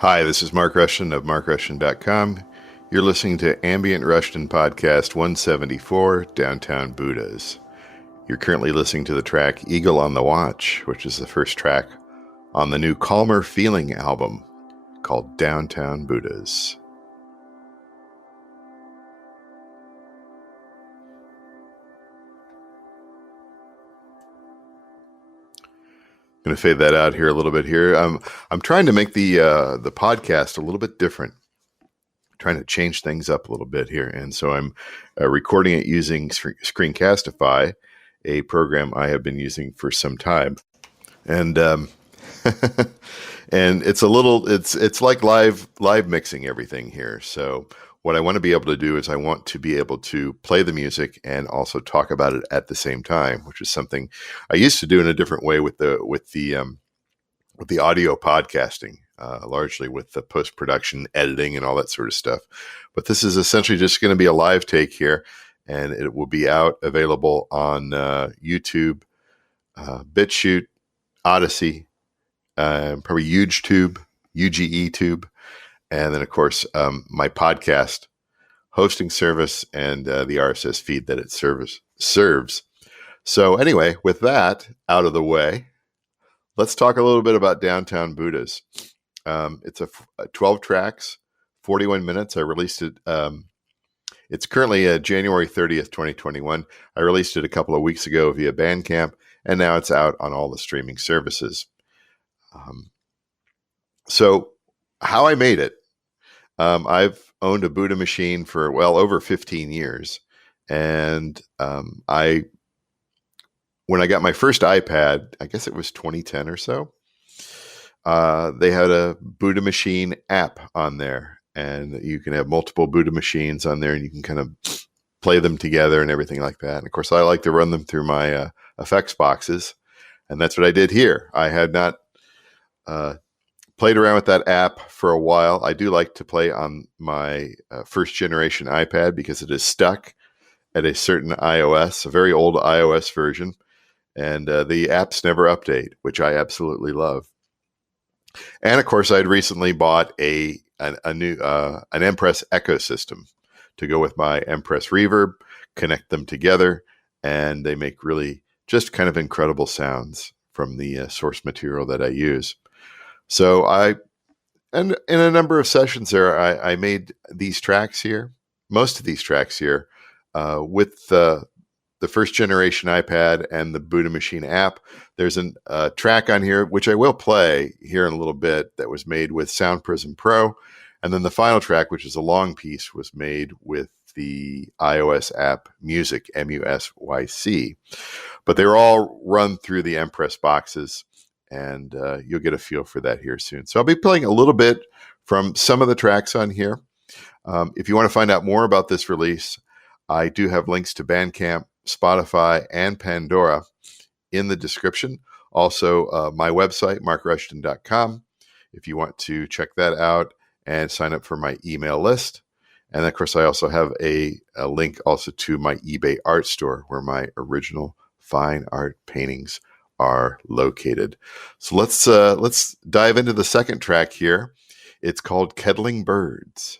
Hi, this is Mark Rushton of markrushton.com. You're listening to Ambient Rushton Podcast 174, Downtown Buddhas. You're currently listening to the track Eagle on the Watch, which is the first track on the new Calmer Feeling album called Downtown Buddhas. I'm going to fade that out here a little bit here. I'm trying to make the podcast a little bit different, trying to change things up a little bit here. And so I'm recording it using Screencastify, a program I have been using for some time. And and it's like live mixing everything here. So what I want to be able to do is I want to be able to play the music and also talk about it at the same time, which is something I used to do in a different way with the audio podcasting, largely with the post-production editing and all that sort of stuff. But this is essentially just going to be a live take here, and it will be available on YouTube, BitChute, Odyssey, probably UgeTube, UGETube, and then, of course, my podcast hosting service and the RSS feed that it serves. So anyway, with that out of the way, let's talk a little bit about Downtown Buddhas. It's a 12 tracks, 41 minutes. I released it. It's currently January 30th, 2021. I released it a couple of weeks ago via Bandcamp, and now it's out on all the streaming services. So how I made it, I've owned a Buddha machine for well over 15 years. And when I got my first iPad, I guess it was 2010 or so, they had a Buddha machine app on there. And you can have multiple Buddha machines on there and you can kind of play them together and everything like that. And of course, I like to run them through my effects boxes. And that's what I did here. I had not played around with that app for a while. I do like to play on my first generation iPad because it is stuck at a certain iOS, a very old iOS version. And the apps never update, which I absolutely love. And of course, I'd recently bought an Empress Echosystem to go with my Empress Reverb, connect them together, and they make really just kind of incredible sounds from the source material that I use. So and in a number of sessions there, I made these tracks here, most of these tracks here, with the first generation iPad and the Buddha Machine app. There's a track on here, which I will play here in a little bit, that was made with Sound Prism Pro. And then the final track, which is a long piece, was made with the iOS app Music, MUSYC. But they're all run through the Empress boxes. And you'll get a feel for that here soon. So I'll be playing a little bit from some of the tracks on here. If you want to find out more about this release, I do have links to Bandcamp, Spotify, and Pandora in the description. Also, my website, markrushton.com, if you want to check that out and sign up for my email list. And of course, I also have a link also to my eBay art store where my original fine art paintings are located. So let's dive into the second track here. It's called Kettling Birds.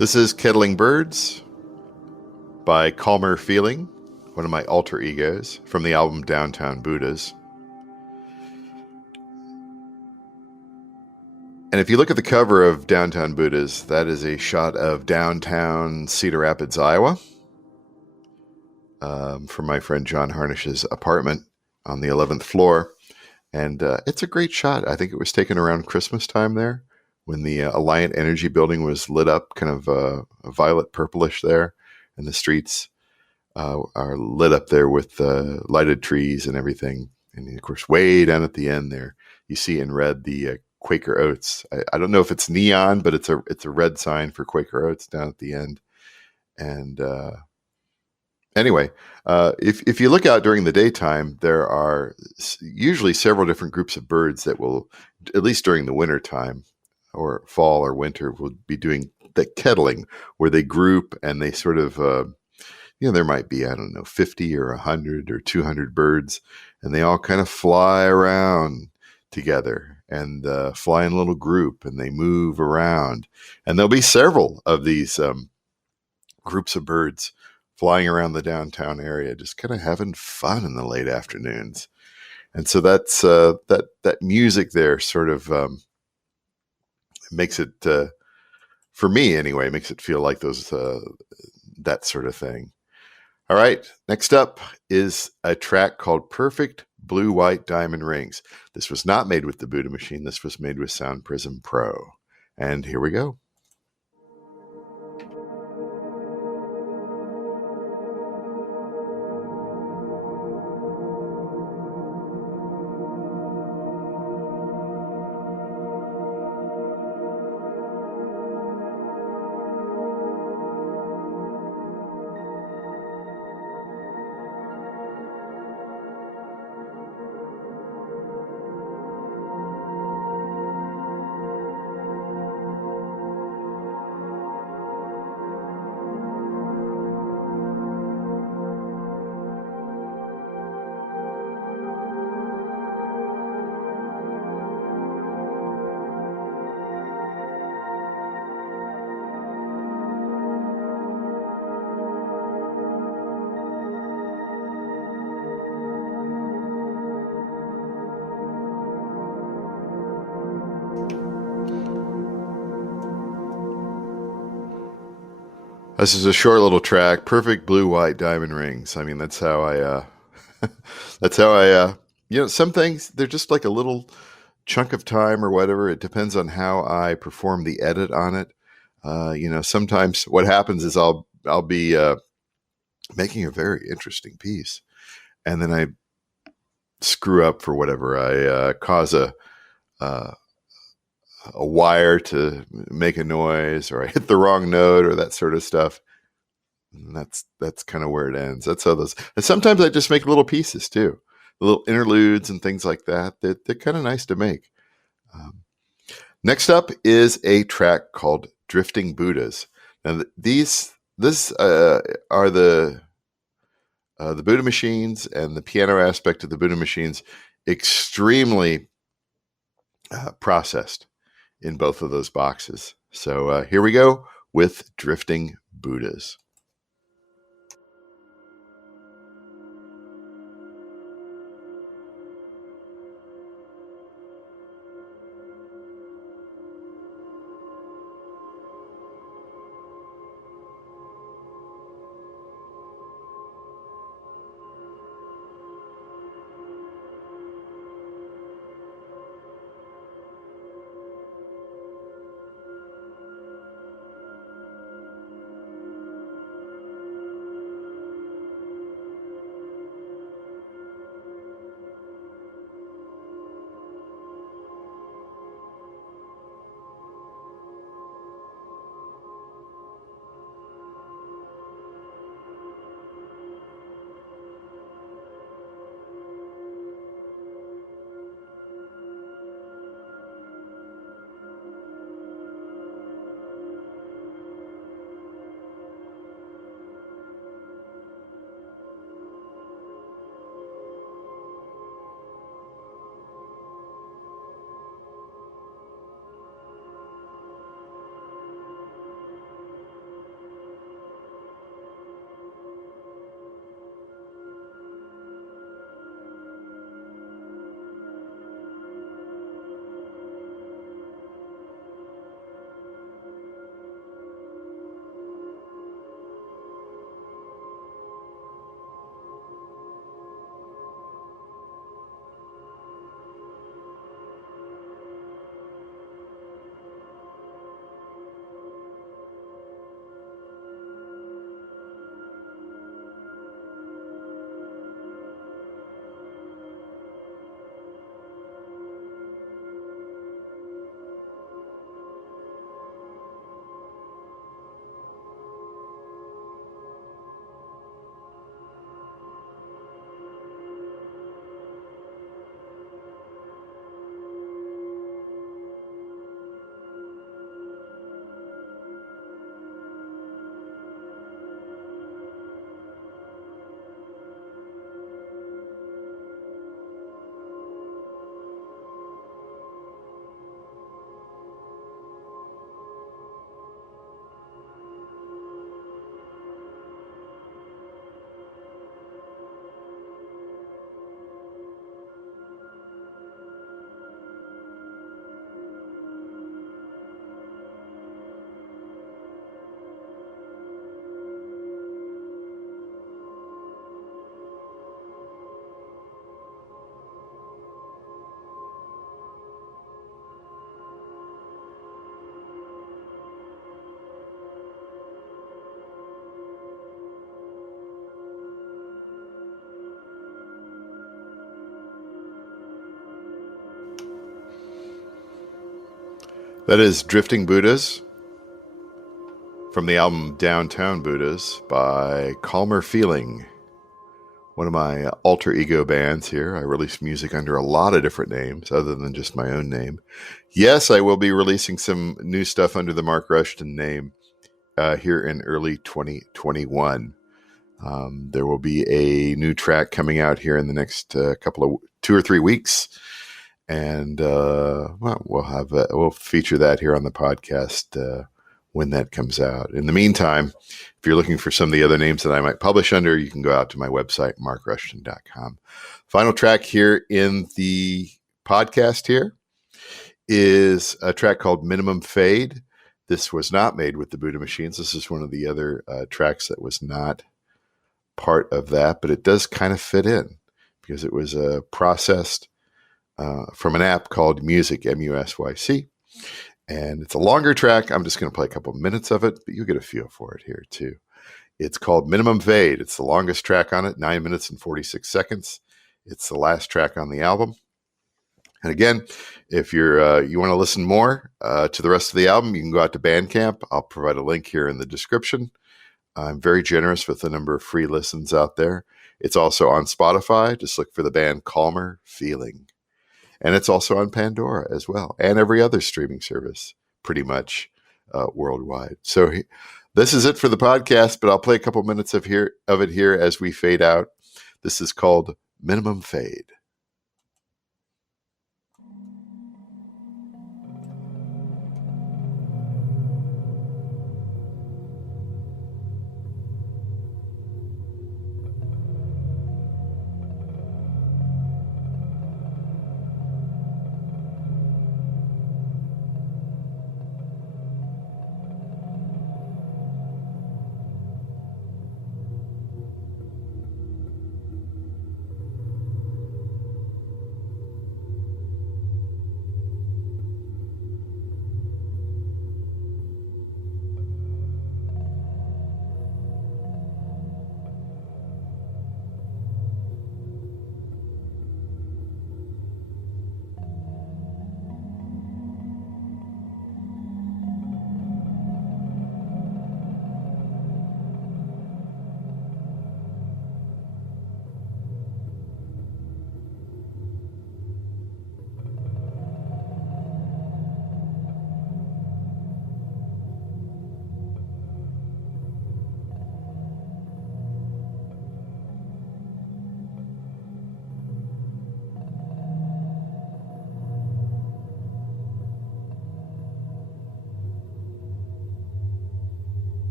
This is Kettling Birds by Calmer Feeling, one of my alter egos, from the album Downtown Buddhas. And if you look at the cover of Downtown Buddhas, that is a shot of downtown Cedar Rapids, Iowa, from my friend John Harnish's apartment on the 11th floor. And it's a great shot. I think it was taken around Christmas time there when the Alliant Energy building was lit up, kind of a violet purplish there, and the streets are lit up there with lighted trees and everything. And of course, way down at the end there, you see in red the Quaker Oats. I don't know if it's neon, but it's a red sign for Quaker Oats down at the end. And anyway, if you look out during the daytime, there are usually several different groups of birds that will, at least during the winter time or fall or winter, will be doing the kettling, where they group and they sort of, there might be, 50 or 100 or 200 birds, and they all kind of fly around together and fly in a little group, and they move around. And there'll be several of these groups of birds flying around the downtown area, just kind of having fun in the late afternoons. And so that's that music there sort of makes it, for me anyway, makes it feel like those that sort of thing. All right, next up is a track called Perfect Blue White Diamond Rings. This was not made with the Buddha Machine. This was made with Sound Prism Pro. And here we go. This is a short little track, Perfect Blue White Diamond Rings. I mean, that's how I, some things, they're just like a little chunk of time or whatever. It depends on how I perform the edit on it. Sometimes what happens is I'll be making a very interesting piece, and then I screw up for whatever. I cause a wire to make a noise, or I hit the wrong note, or that sort of stuff. And that's kind of where it ends. That's how those. And sometimes I just make little pieces too, little interludes and things like that. They're kind of nice to make. Next up is a track called Drifting Buddhas. Now this are the Buddha Machines and the piano aspect of the Buddha Machines extremely processed in both of those boxes. So here we go with Drifting Buddhas. That is Drifting Buddhas from the album Downtown Buddhas by Calmer Feeling, one of my alter ego bands here. I release music under a lot of different names other than just my own name. Yes, I will be releasing some new stuff under the Mark Rushton name here in early 2021. There will be a new track coming out here in the next 2 or 3 weeks. And we'll feature that here on the podcast when that comes out. In the meantime, if you're looking for some of the other names that I might publish under, you can go out to my website, markrushton.com. Final track here in the podcast here is a track called Minimum Fade. This was not made with the Buddha Machines. This is one of the other tracks that was not part of that, but it does kind of fit in because it was processed from an app called Music, MUSYC. And it's a longer track. I'm just going to play a couple minutes of it, but you'll get a feel for it here too. It's called Minimum Fade. It's the longest track on it, 9 minutes and 46 seconds. It's the last track on the album. And again, if you want to listen more to the rest of the album, you can go out to Bandcamp. I'll provide a link here in the description. I'm very generous with the number of free listens out there. It's also on Spotify. Just look for the band Calmer Feeling. And it's also on Pandora as well, and every other streaming service, pretty much worldwide. So this is it for the podcast, but I'll play a couple minutes of it here as we fade out. This is called Minimum Fade.